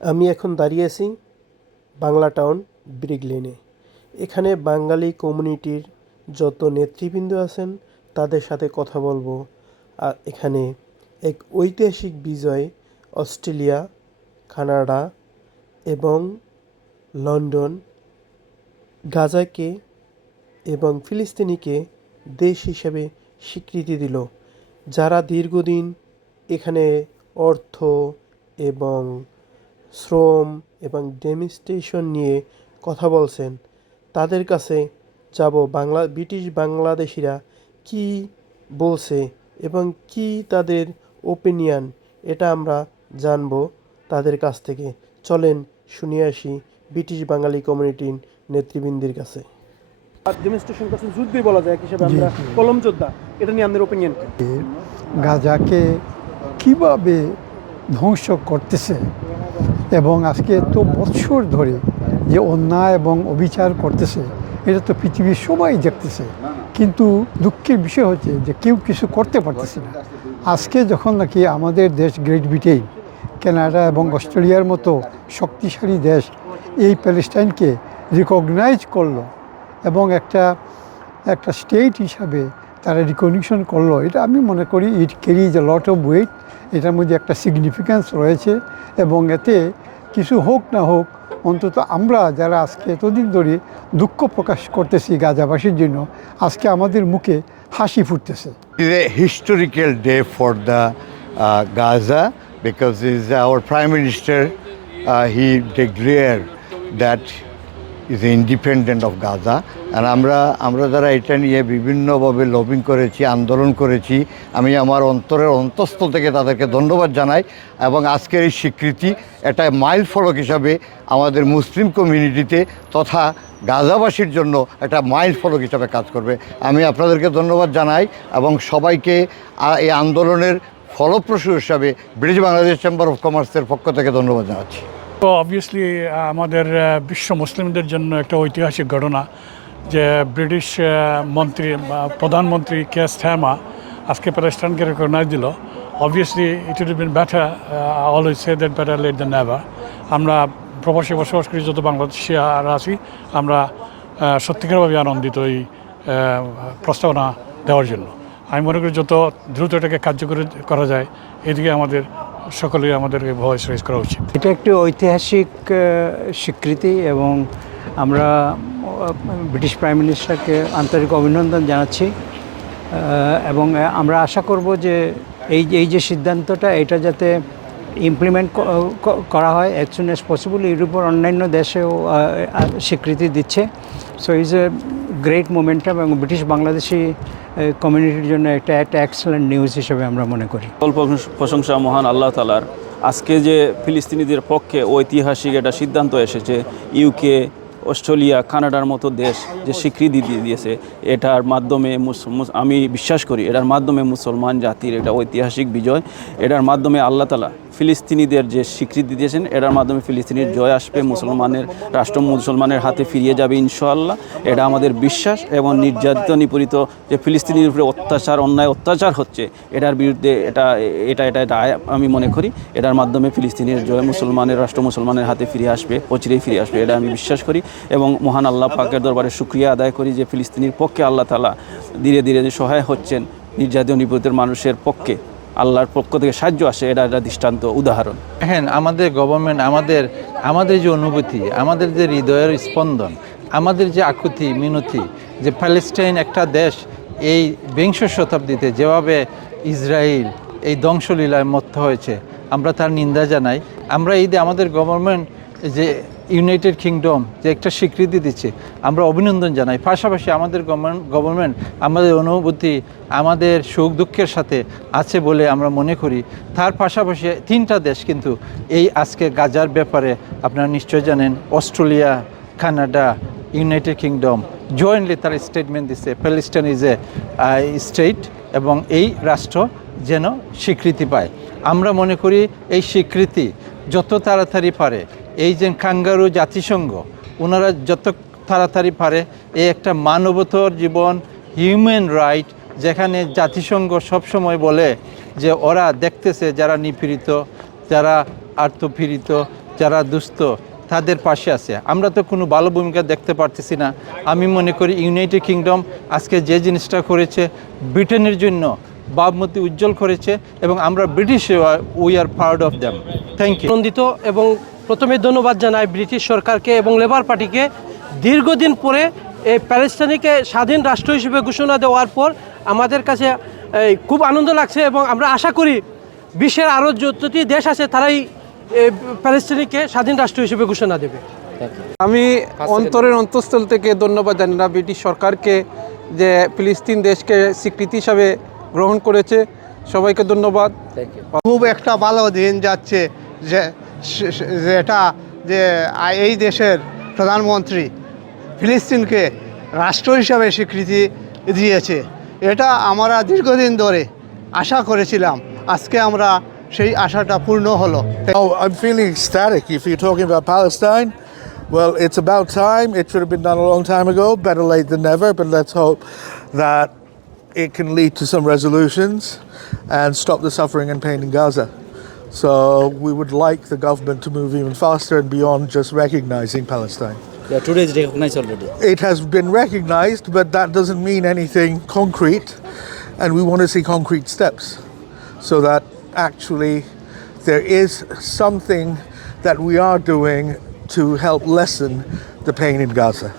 আমি এখন দাঁড়িয়ে আছি বাংলা টাউন ব্রিক লেনে। এখানে বাঙালি কমিউনিটির যত নেতৃবৃন্দ আছেন তাদের সাথে কথা বলবো। আর এখানে এক ঐতিহাসিক বিজয় অস্ট্রেলিয়া, কানাডা এবং লন্ডন গাজাকে এবং ফিলিস্তিনিকে দেশ হিসেবে স্বীকৃতি দিল। যারা দীর্ঘদিন এখানে অর্থ এবং শ্রম এবং ডেমনস্ট্রেশন নিয়ে কথা বলছেন তাদের কাছে যাব। ব্রিটিশ বাংলাদেশিরা কি বলছে এবং কি তাদের ওপিনিয়ন, এটা আমরা জানবো তাদের কাছ থেকে। চলেন শুনে আসি ব্রিটিশ বাঙালি কমিউনিটির নেতৃবৃন্দের কাছে। ডেমনস্ট্রেশন করছেন, যুদ্ধই বলা যায় এক হিসেবে, জি আমরা জি কলম যোদ্ধা। এটা নিয়ে আপনার ওপিনিয়ন কি? গাজাকে কিভাবে ধ্বংস করতেছে এবং আজকে এত বৎসর ধরে যে অন্যায় এবং অবিচার করতেছে, এটা তো পৃথিবীর সবাই দেখতেছে। কিন্তু দুঃখের বিষয় হচ্ছে যে কেউ কিছু করতে পারতেছে না। আজকে যখন নাকি আমাদের দেশ গ্রেট ব্রিটেন, কানাডা এবং অস্ট্রেলিয়ার মতো শক্তিশালী দেশ এই প্যালেস্টাইনকে রিকগনাইজ করলো এবং একটা স্টেট হিসাবে তারা রিকগনিশন করলো, এটা আমি মনে করি it carries a lot of weight. এটার মধ্যে একটা সিগনিফিক্যান্স রয়েছে এবং এতে কিছু হোক না হোক, অন্তত আমরা যারা আজকে এতদিন ধরে দুঃখ প্রকাশ করতেছি গাজাবাসীর জন্য, আজকে আমাদের মুখে হাসি ফুটতেছে। It is a historical day for the Gaza because our Prime Minister he declared that is independent of Gaza, and আমরা যারা এটা নিয়ে বিভিন্নভাবে লবিং করেছি, আন্দোলন করেছি, আমি আমার অন্তরের অন্তঃস্থল থেকে তাদেরকে ধন্যবাদ জানাই। এবং আজকের এই স্বীকৃতি এটা মাইল ফলক হিসাবে আমাদের মুসলিম কমিউনিটিতে তথা গাজাবাসীর জন্য একটা মাইল ফলক হিসাবে কাজ করবে। আমি আপনাদেরকে ধন্যবাদ জানাই এবং সবাইকে এই আন্দোলনের ফলপ্রসূ হিসাবে ব্রিটিশ বাংলাদেশ চেম্বার অফ কমার্সের পক্ষ থেকে ধন্যবাদ জানাচ্ছি। তো অবভিয়াসলি আমাদের বিশ্ব মুসলিমদের জন্য একটা ঐতিহাসিক ঘটনা যে ব্রিটিশ প্রধানমন্ত্রী কেয়ার স্টারমার আজকে প্যালেস্টাইনকে রেকগনাইজ দিল। Obviously it would been better, always say that better late than never. আমরা প্রবাসী বসবাস করি যত বাংলাদেশি আর আছি, আমরা সত্যিকারভাবে আনন্দিত এই প্রস্তাবনা দেওয়ার জন্য। আমি মনে করি যত দ্রুত এটাকে কার্যকরী করা যায় এদিকে আমাদের সকলেই আমাদের ভয়েস রেজ করা উচিত। এটা একটি ঐতিহাসিক স্বীকৃতি এবং আমরা ব্রিটিশ প্রাইম মিনিস্টারকে আন্তরিক অভিনন্দন জানাচ্ছি এবং আমরা আশা করব যে এই যে সিদ্ধান্তটা এটা যাতে ইমপ্লিমেন্ট করা হয় অ্যাজ সুন অ্যাজ পসিবল। ইউরোপের অন্যান্য দেশেও স্বীকৃতি দিচ্ছে। So is a great momentum এবং ব্রিটিশ বাংলাদেশি কমিউনিটির জন্য একটা এক্সেলেন্ট নিউজ হিসেবে আমরা মনে করি। প্রশংসা মহান আল্লাহ তাআলার। আজকে যে ফিলিস্তিনিদের পক্ষে ঐতিহাসিক একটা সিদ্ধান্ত এসেছে, ইউকে, অস্ট্রেলিয়া, কানাডার মতো দেশ যে স্বীকৃতি দিয়ে দিয়েছে, এটার মাধ্যমে আমি বিশ্বাস করি এটার মাধ্যমে মুসলমান জাতির একটা ঐতিহাসিক বিজয়। এটার মাধ্যমে আল্লাহ তাআলা ফিলিস্তিনিদের যে স্বীকৃতি দিয়েছেন, এটার মাধ্যমে ফিলিস্তিনির জয় আসবে, রাষ্ট্র মুসলমানের হাতে ফিরিয়ে যাবে ইনশাআল্লাহ। এটা আমাদের বিশ্বাস। এবং নির্যাতিত নিপীড়িত যে ফিলিস্তিনির উপরে অন্যায় অত্যাচার হচ্ছে, এটার বিরুদ্ধে এটা আমি মনে করি এটার মাধ্যমে ফিলিস্তিনের জয়, রাষ্ট্র মুসলমানের হাতে ফিরে আসবে, অচিরেই ফিরে আসবে, এটা আমি বিশ্বাস করি। এবং মহান আল্লাহ পাকের দরবারে শুকরিয়া আদায় করি যে ফিলিস্তিনির পক্ষে আল্লাহ তাআলা ধীরে ধীরে যে সহায় হচ্ছেন, নির্যাতিত নিপীড়িত মানুষের পক্ষে আল্লাহর পক্ষ থেকে সাহায্য আসে, এটা একটা দৃষ্টান্ত উদাহরণ। হ্যাঁ, আমাদের গভর্নমেন্ট, আমাদের যে অনুভূতি, আমাদের যে হৃদয়ের স্পন্দন, আমাদের যে আকুতি মিনতি যে প্যালেস্টাইন একটা দেশ এই বিংশ শতাব্দীতে যেভাবে ইসরায়েল এই ধ্বংসলীলায় মত্ত হয়েছে, আমরা তার নিন্দা জানাই। আমরা এই যে আমাদের গভর্নমেন্ট যে ইউনাইটেড কিংডম যে একটা স্বীকৃতি দিচ্ছে, আমরা অভিনন্দন জানাই। পাশাপাশি আমাদের গভর্নমেন্ট আমাদের অনুভূতি, আমাদের সুখ দুঃখের সাথে আছে বলে আমরা মনে করি। তার পাশাপাশি তিনটা দেশ কিন্তু এই আজকে গাজার ব্যাপারে আপনারা নিশ্চয় জানেন, Australia, Canada, United kingdom jointly তারা স্টেটমেন্ট দিচ্ছে প্যালেস্টাইন ইজ এ স্টেট এবং এই রাষ্ট্র যেন স্বীকৃতি পায়। আমরা মনে করি এই স্বীকৃতি যত তাড়াতাড়ি পারে, এই যে কাঙ্গারু জাতিসংঘ, ওনারা যত তাড়াতাড়ি পারে এই একটা মানবতার জীবন, হিউম্যান রাইট, যেখানে জাতিসংঘ সবসময় বলে যে ওরা দেখতেছে যারা নিপীড়িত, যারা আর্তপীড়িত, যারা দুস্থ তাদের পাশে আছে। আমরা তো কোনো ভালো ভূমিকা দেখতে পারতেছি না। আমি মনে করি ইউনাইটেড কিংডম আজকে যে জিনিসটা করেছে ব্রিটেনের জন্য ভাবমূর্তি উজ্জ্বল করেছে এবং আমরা British we are proud of them. Thank you. আনন্দিত এবং প্রথমে ধন্যবাদ জানাই ব্রিটিশ সরকারকে এবং লেবার পার্টিকে। দীর্ঘদিন পরে এই প্যালেস্টাইনকে স্বাধীন রাষ্ট্র হিসেবে ঘোষণা দেওয়ার পর আমাদের কাছে খুব আনন্দ লাগছে এবং আমরা আশা করি বিশ্বের আরও যতটি দেশ আছে তারাই প্যালেস্টাইনকে স্বাধীন রাষ্ট্র হিসেবে ঘোষণা দেবে। আমি অন্তরের অন্তঃস্থল থেকে ধন্যবাদ জানাই ব্রিটিশ সরকারকে যে ফিলিস্তিন দেশকে স্বীকৃতি হিসাবে গ্রহণ করেছে। সবাইকে ধন্যবাদ। খুব একটা ভালো দিন যাচ্ছে যেটা যে এই দেশের প্রধানমন্ত্রী ফিলিস্তিনকে রাষ্ট্র হিসাবে স্বীকৃতি দিয়েছে। এটা আমরা দীর্ঘদিন ধরে আশা করেছিলাম, আজকে আমরা সেই আশাটা পূর্ণ হলো। Oh, I'm feeling ecstatic. If you're talking about Palestine, well, it's about time. It should have been done a long time ago. Better late than never, but let's hope that it can lead to some resolutions and stop the suffering and pain in Gaza. So we would like the government to move even faster and beyond just recognizing Palestine. Yeah, today is recognized already. It has been recognized, but that doesn't mean anything concrete, and we want to see concrete steps so that actually there is something that we are doing to help lessen the pain in Gaza.